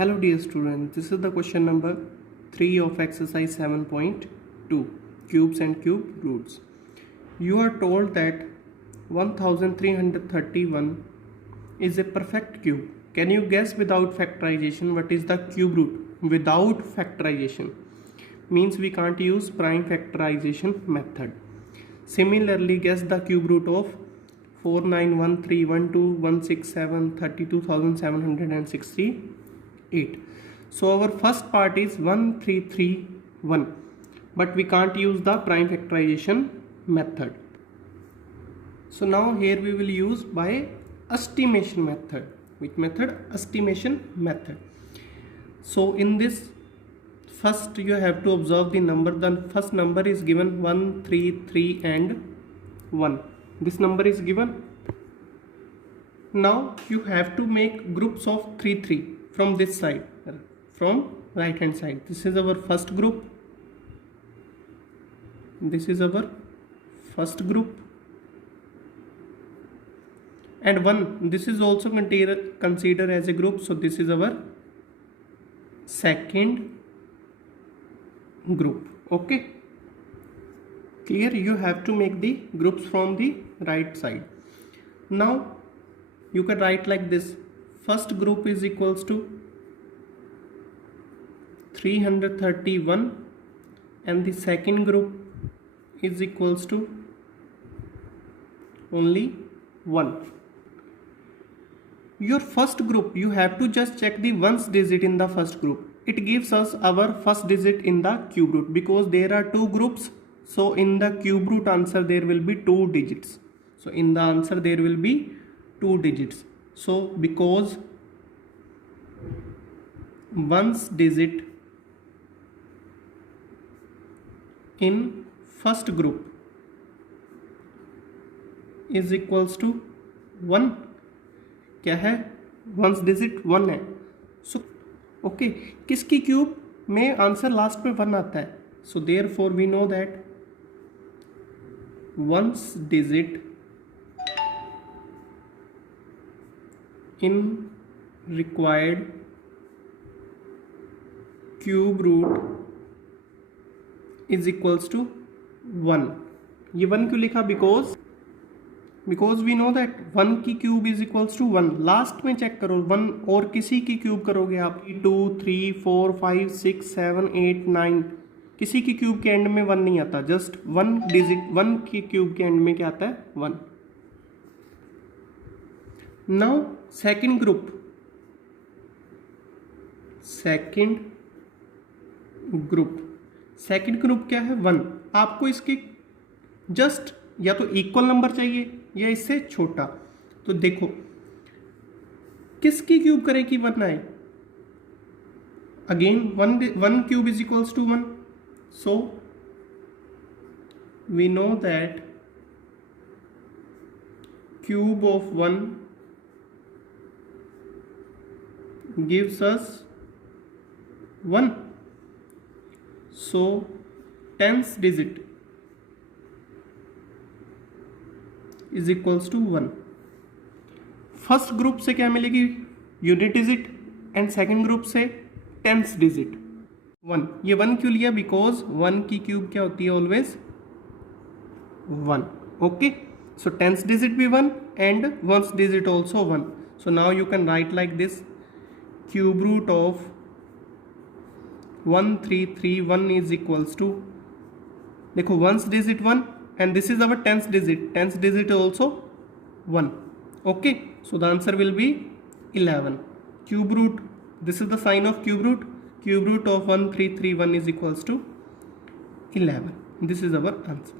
Hello dear students, this is the question number 3 of exercise 7.2 cubes and cube roots. You are told that 1331 is a perfect cube. Can you guess without factorization what is the cube root? Without factorization means we can't use prime factorization method. Similarly, guess the cube root of 49131216732,768. So our first part is 1331, but we can't use the prime factorization method. So now here we will use by estimation method. Which method? Estimation method. So in this, first you have to observe the number. The first number is given 1, 3, 3 and 1. This number is given. Now you have to make groups of 3, 3 from this side, from right hand side. This is our first group. This is our first group. And 1, this is also considered as a group. So this is our second group. Okay, clear? You have to make the groups from the right side. Now you can write like this: first group is equals to 331 and the second group is equals to only 1. Your first group, you have to just check the ones digit in the first group. It gives us our first digit in the cube root because there are two groups. So in the cube root answer there will be 2 digits. So in the answer there will be 2 digits. So because ones digit in first group is equals to 1. क्या है? Once digit 1 है. So okay, किसकी cube में answer last में 1 आता है. So therefore we know that ones digit in required cube root is equals to 1. ये 1 क्यों लिखा? बिकॉज वी नो दैट 1 की cube is equals to 1. Last में चेक करो 1 और किसी की क्यूब करोगे आप 2, 3, 4, 5, 6, 7, 8, 9, किसी की क्यूब के एंड में 1 नहीं आता. जस्ट 1 डिजिट 1 की क्यूब के एंड में क्या आता है? 1. नाउ सेकंड ग्रुप क्या है? 1. आपको इसके जस्ट या तो इक्वल नंबर चाहिए या इससे छोटा. तो देखो किसकी क्यूब करें कि 1 आए? Again 1 cube is equals to 1. So we know that cube of 1 gives us 1. So 10th digit is equals to 1. First group से क्या मिलेगी? Unit digit. And second group से 10th डिजिट 1. ये 1 क्यों लिया? बिकॉज 1 की क्यूब क्या होती है? ऑलवेज 1. ओके, सो 10th डिजिट भी 1 and 1st digit also 1. So now you can write like this: cube root of 1331 is equals to, देखो 1st digit 1 and this is our 10th digit also 1. okay, so the answer will be 11. Cube root, this is the sign of cube root of 1331 is equals to 11. This is our answer.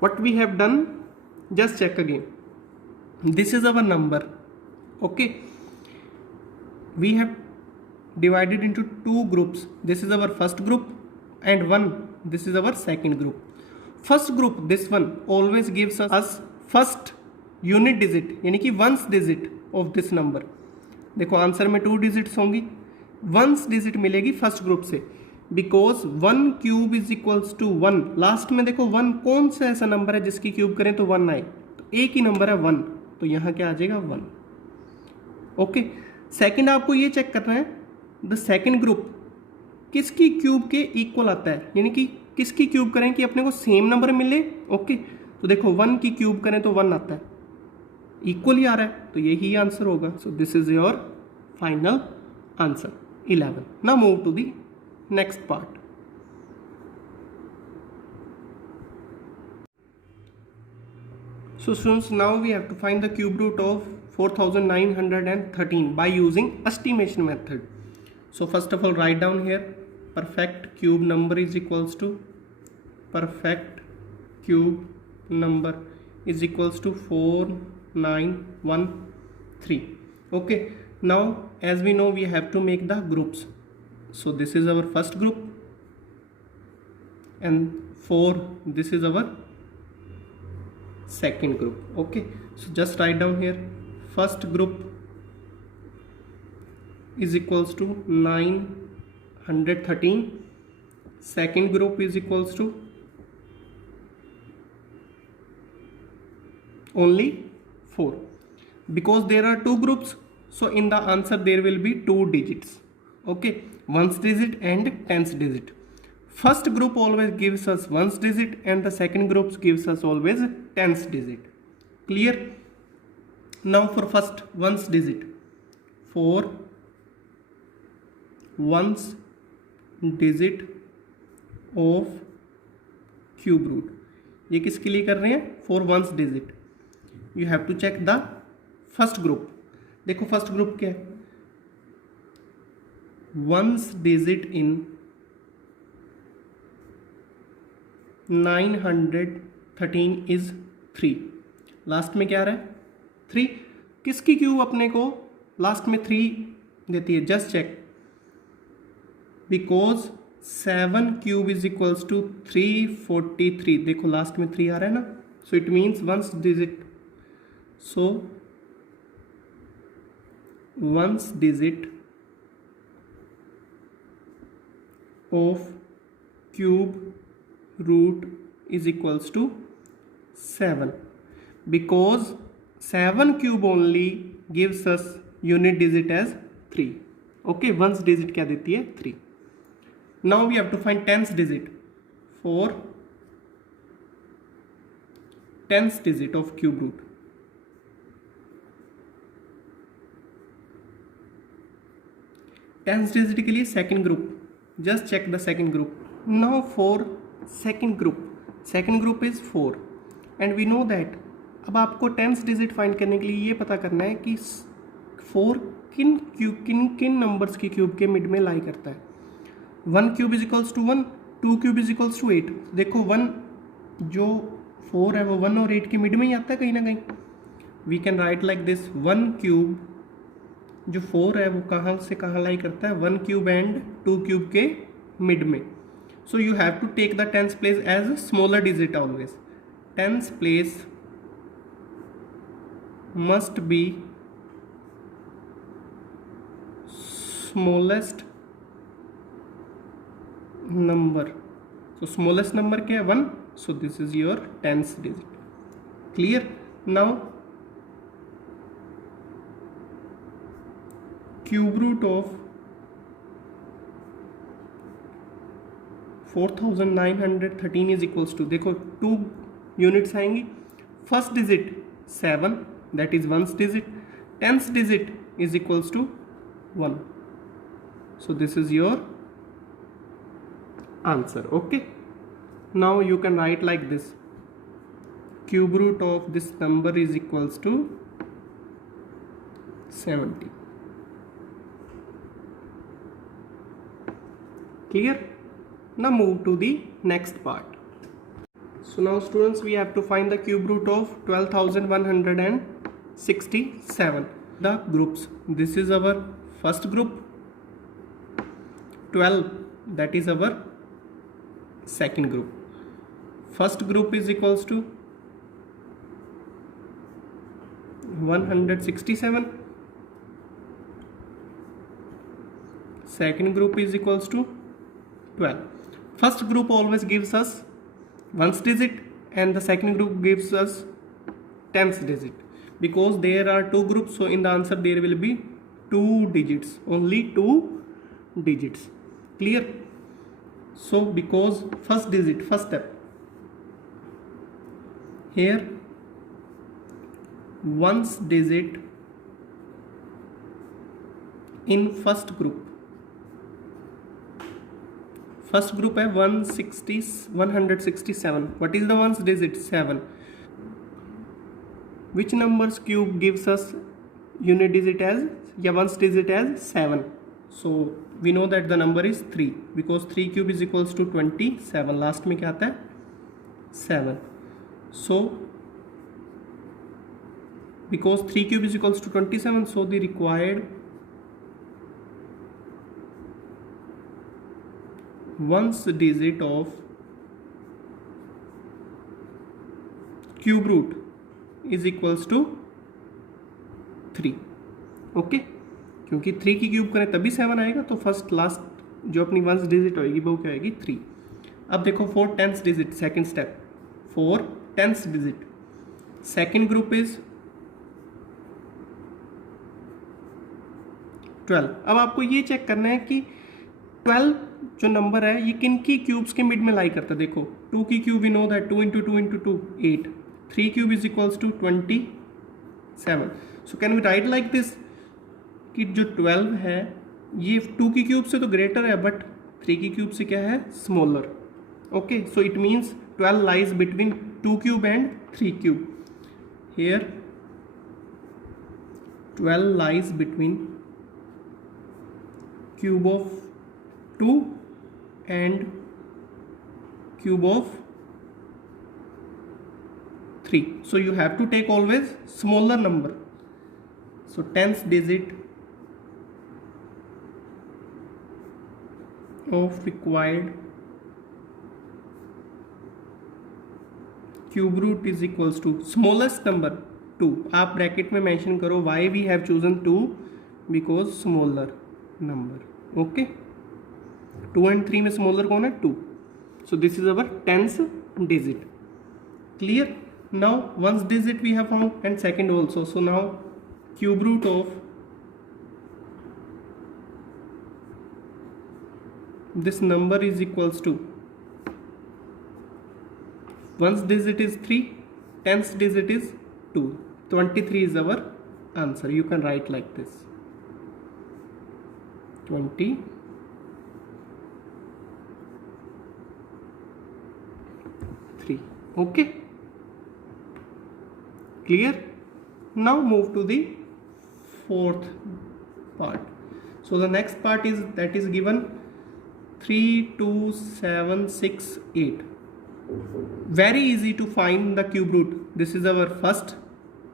What we have done, just check again. This is our number. Okay, we have divided into 2 groups. This is our first group and 1, this is our second group. First group, this one, always gives us first unit digit यानी कि ones digit of this number. देखो answer में 2 digits होंगी. Ones digit मिलेगी first group से because 1 cube is equals to 1. Last में देखो 1 कौन सा ऐसा नंबर है जिसकी क्यूब करें तो 1 आए? तो एक ही नंबर है 1, तो यहाँ क्या आ जाएगा? 1. ओके, सेकंड आपको ये चेक करना है द सेकंड ग्रुप किसकी क्यूब के इक्वल आता है, यानी कि किसकी क्यूब करें कि अपने को सेम नंबर मिले। ओके, तो देखो 1 की क्यूब करें तो 1 आता है, इक्वल ही आ रहा है, तो यही आंसर होगा। So this is your final answer 11। Now move to the next part. So students, now we have to find the cube root of 4913 by using estimation method. So first of all, write down here perfect cube number is equals to 4913. Okay, now as we know, we have to make the groups. So this is our first group and 4, this is our second group. Okay, so just write down here first group is equals to 913, second group is equals to only 4. Because there are two groups, so in the answer there will be 2 digits. Okay, 1's digit and 10's digit. First group always gives us 1's digit and the second group gives us always 10's digit. Clear? Now for first 1's digit, 4 1's digit of cube root. ये किसके लिए कर रहे हैं? For 1's digit. You have to check the first group. देखो first group क्या है? 1's digit in 913 is 3. Last में क्या आ रहा है? 3. किसकी क्यूब अपने को लास्ट में 3 देती है? Just check, because 7 cube is equals to 343. देखो लास्ट में 3 आ रहा है ना, so it means 1's digit. So 1's digit of cube root is equals to 7 because 7 cube only gives us unit digit as 3. Okay, 1's digit क्या देती है? 3. Now we have to find 10's digit. For 10's digit of cube root, tenth digit के लिए second group, just check the second group. Now for second group is 4 and we know that. अब आपको tenth digit find करने के लिए ये पता करना है कि 4 किन नंबर्स की क्यूब के मिड में लाई करता है. 1 cube is equals to 1, 2 cube is equals to 8. देखो 1 जो 4 है वो 1 और 8 के मिड में ही आता है कहीं ना कहीं. We can write like this, 1 cube जो 4 है वो कहाँ से कहाँ लाई करता है? 1 क्यूब एंड 2 क्यूब के मिड में. So you have to take the tenth place as smaller digit always. Tenth place must be smallest number. So smallest number क्या है? 1. So this is your tenth digit. Clear? Now cube root of 4913 is equals to, देखो 2 units आएंगी. First digit 7 that is 1's digit. 10th digit is equals to 1. So this is your answer. Okay, now you can write like this, cube root of this number is equals to 70. Clear? Now move to the next part. So now students, we have to find the cube root of 12,167. The groups, this is our first group, 12 that is our second group. First group is equals to 167. Second group is equals to 12. First group always gives us 1's digit and the second group gives us 10th digit. Because there are 2 groups, so in the answer there will be 2 digits, only 2 digits. Clear? So because first digit, first step, here ones digit in first group है 167. What is the ones digit? 7. Which numbers cube gives us unit digit as ones digit as 7? So we know that the number is 3 because 3 cube is equals to 27. Last में क्या आता है 7. So because 3 cube is equals to 27, so the required ones digit of cube root is equals to 3. Okay, क्योंकि 3 की cube करें तभी 7 आएगा, तो फर्स्ट लास्ट जो अपनी वंस डिजिट होएगी वो क्या आएगी 3. अब देखो 4 tenth digit, second step 4 tenth digit, second group is 12. अब आपको ये चेक करना है कि 12 जो नंबर है ये किन की क्यूब्स के मिड में लाई करता है. देखो 2 की cube we know that 2 into 2 into 2 8. 3 cube is equals to 27. So can we write like this कि जो 12 है ये 2 की क्यूब से तो ग्रेटर है बट 3 की क्यूब से क्या है smaller. Okay, so it means 12 lies between 2 cube and 3 cube. Here 12 lies between cube of 2 and cube of 3. So you have to take always smaller number. So 10th digit of required cube root is equals to smallest number 2. आप bracket में mention करो why we have chosen 2 because smaller number. Okay, 2 and 3 में smaller कौन है 2. So this is our 10th digit. Clear? Now once digit we have found and second also. So now cube root of this number is equals to ones digit is 3, 10th digit is 2. 23 is our answer. You can write like this 23. Okay, clear? Now move to the fourth part. So the next part is that is given 3 2 7 6 8. Very easy to find the cube root. This is our first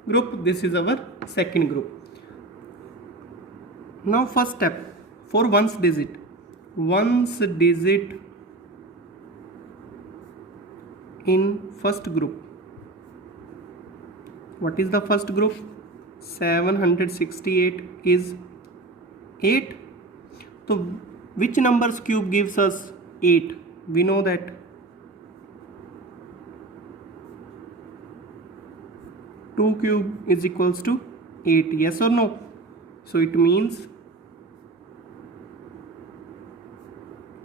group, this is our second group. Now first step for ones digit in first group. What is the first group? 768 is 8. So which numbers cube gives us 8? We know that 2 cube is equals to 8. Yes or no? So it means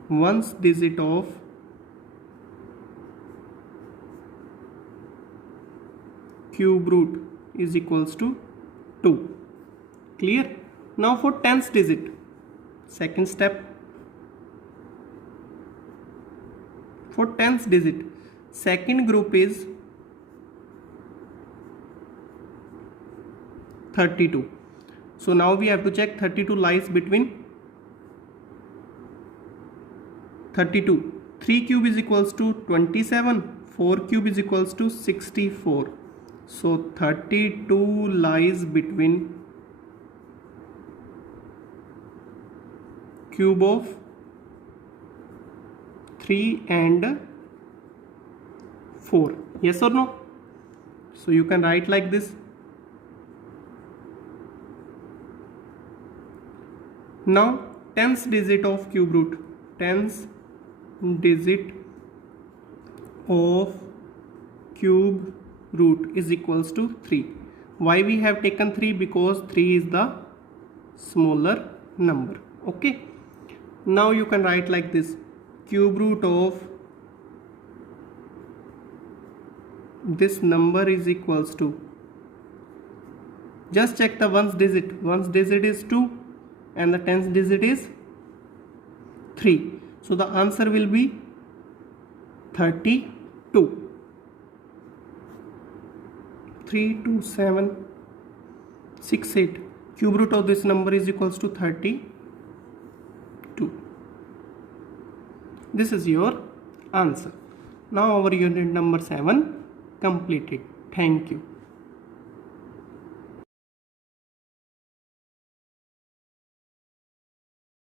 ones digit of cube root is equals to 2. Clear? Now for 10th digit, second step, for 10th digit second group is 32. So now we have to check 32 lies between 32. 3 cube is equals to 27. 4 cube is equals to 64. So 32 lies between cube of 3 and 4. Yes or no? So you can write like this. Now 10th digit of cube root. 10th digit of cube root is equals to 3. Why we have taken 3? Because 3 is the smaller number. Okay, now you can write like this: cube root of this number is equals to, just check the ones digit is 2 and the tens digit is 3, so the answer will be 32. 3 2 7 6 8, cube root of this number is equals to 32. This is your answer. Now our unit number 7 completed. Thank you.